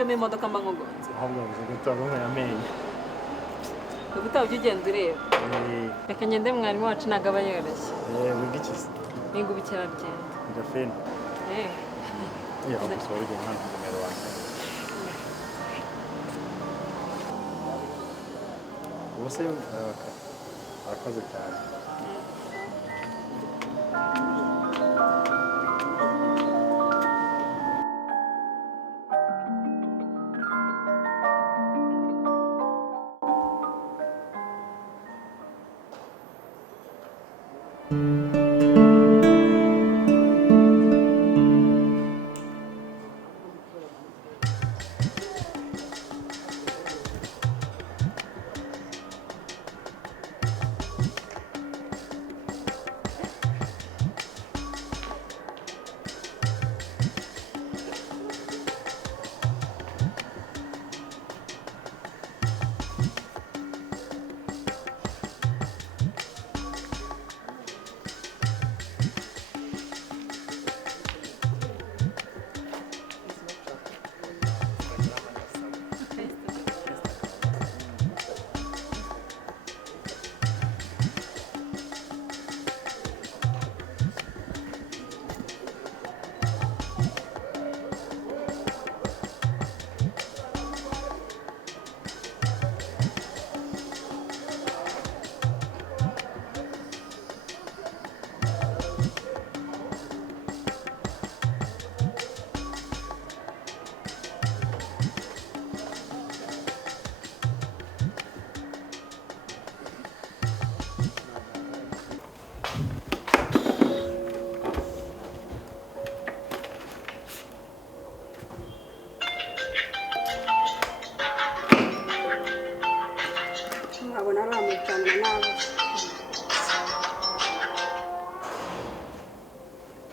iyo imodoka mba nkugonze ahubwo bivuze ko tuba amenyo ubutaha ujya ugenda ureba reka ngende mwarimu wacu ntabwo aba yoroshye wiga iki se niga ubukerarugendo wiga feni ahubwo usohora igihe umwana numero wanjye ubuse arakoze cyane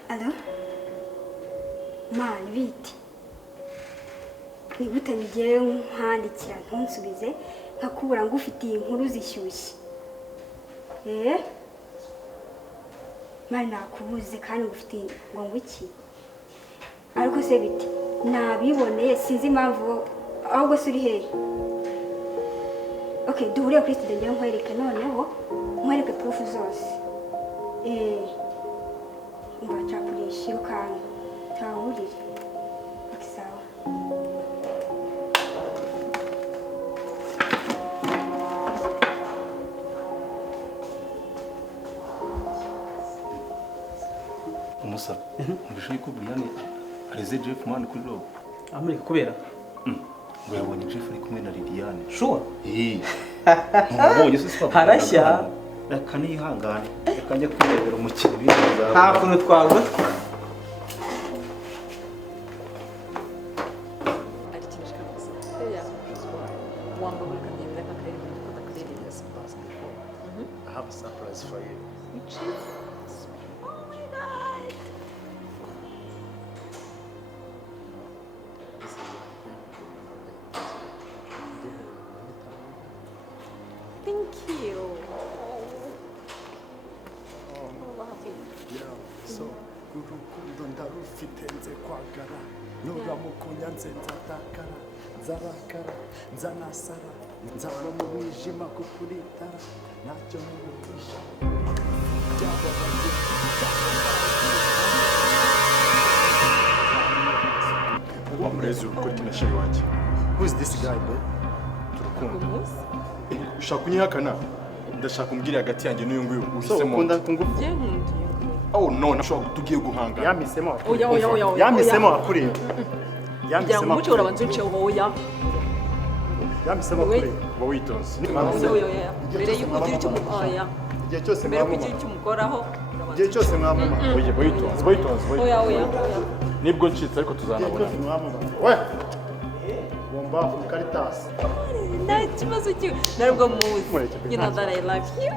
Alo? Mani biti. Nigute ngiye nkandikira ntunsubize nkakubura ngo ufitiye inkuru zishyushye. Mani nakubuze kandi ngufitiye ngo ngwiki. Ariko se biti nabiboneye sinzi impamvu ahubwo suri hehe. Okay, duhuriye kuri studio ngiye nkwereke noneho nkwereke proof zose. Mbachapulishi ukanga tawurire. Sawa. Umusa, mbishije ko Brian areze Jeff man kuri robo. Amurika kubera? Ngo yabonye Jeff ari kumwe na Liliane. Sure. Mubonye se sipa. Harashya. Reka nihangane. Reka njye kwirebera umukino bizaza. Nta kuntu twagwa. I have a surprise for you. Oh my god. Thank you. So, urukundo ndarufite nze kwagara nuramukunya nze nzatakara nzarakara nzanasara nzaba mu mwijima kukuritara ntacyo nkubutisha wamurezi urukuti na sheri wanjye. Who is this guy bro? Turukundo ushaka kunyihakana ndashaka umbwire hagati yanjye n'uyu nguyu uhisemo Je nkuntu. Oh no, nashobora tugiye guhanga. Yamisemo. Oya. Yamisemo akuri. Yamisemo mucho urabanza unce oya. Yamisemo akuri. Bo witonze. Oya. Mbere yuko ugira icyo oya. Igihe cyose Mbere mwamama. kugira icyo umukoraho. Igihe cyose mwamama. Oya, witonze. Oya. Nibwo ncitse ariko tuzanabona. We. Bomba Caritas. Nta kibazo cyo. Ntabwo muzi. You know that I love you.